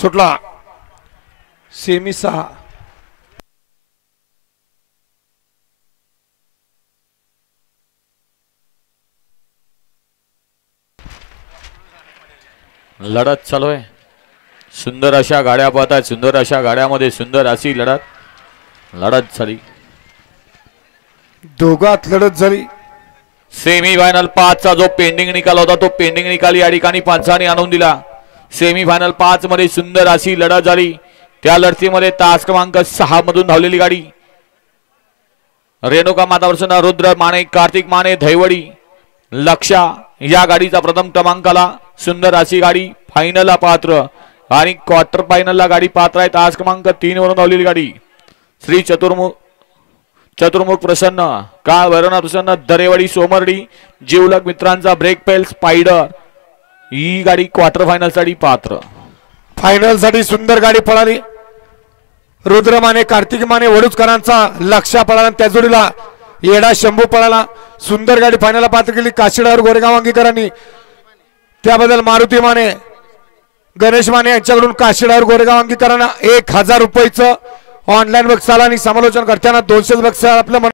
सुटला सेमी 6 लढत चालू आहे. सुंदर अशा गाड्या पाहतात. सुंदर अशा गाड्यामध्ये सुंदर अशी लढत झाली. दोघात लढत झाली. सेमी फायनल 5 चा जो पेंडिंग निकाल होता तो पेंडिंग निकाल या ठिकाणी पंचाने आणून दिला. सेमी फायनल 5 मध्ये सुंदर अशी लढत झाली. त्या लढतीमध्ये तास क्रमांक 6 मधून धावलेली गाडी रेणुका मातावर्षना रुद्र माने कार्तिक माने धैवडी लक्षा या गाडीचा प्रथम क्रमांकाला. सुंदर अशी गाडी फायनलला पात्र आणि क्वार्टर फायनलला गाडी पात्र आहे. तास क्रमांक 3 वरून धावलेली गाडी श्री चतुर्मुख प्रसन्न काळ भैरवनाथ प्रसन्न दरेवाडी सोमर्डी जीवलग मित्रांचा ब्रेक पेल स्पायडर ही गाडी क्वार्टर फायनल साठी पात्र. फायनल साठी सुंदर गाडी पळाली. रुद्र माने कार्तिक माने वडूजकरांचा लक्षा पळाला. त्या जोडीला येडा शंभू पळाला. सुंदर गाडी फायनलला पात्र केली काशीडावर गोरेगाव अंगीकरांनी. त्याबद्दल मारुती माने गणेश माने यांच्याकडून काशीडावर गोरेगाव अंगीकरांना 1000 रुपयाचं ऑनलाईन बक्षीस आणि समालोचन करताना 200 बक्षीस आपल्या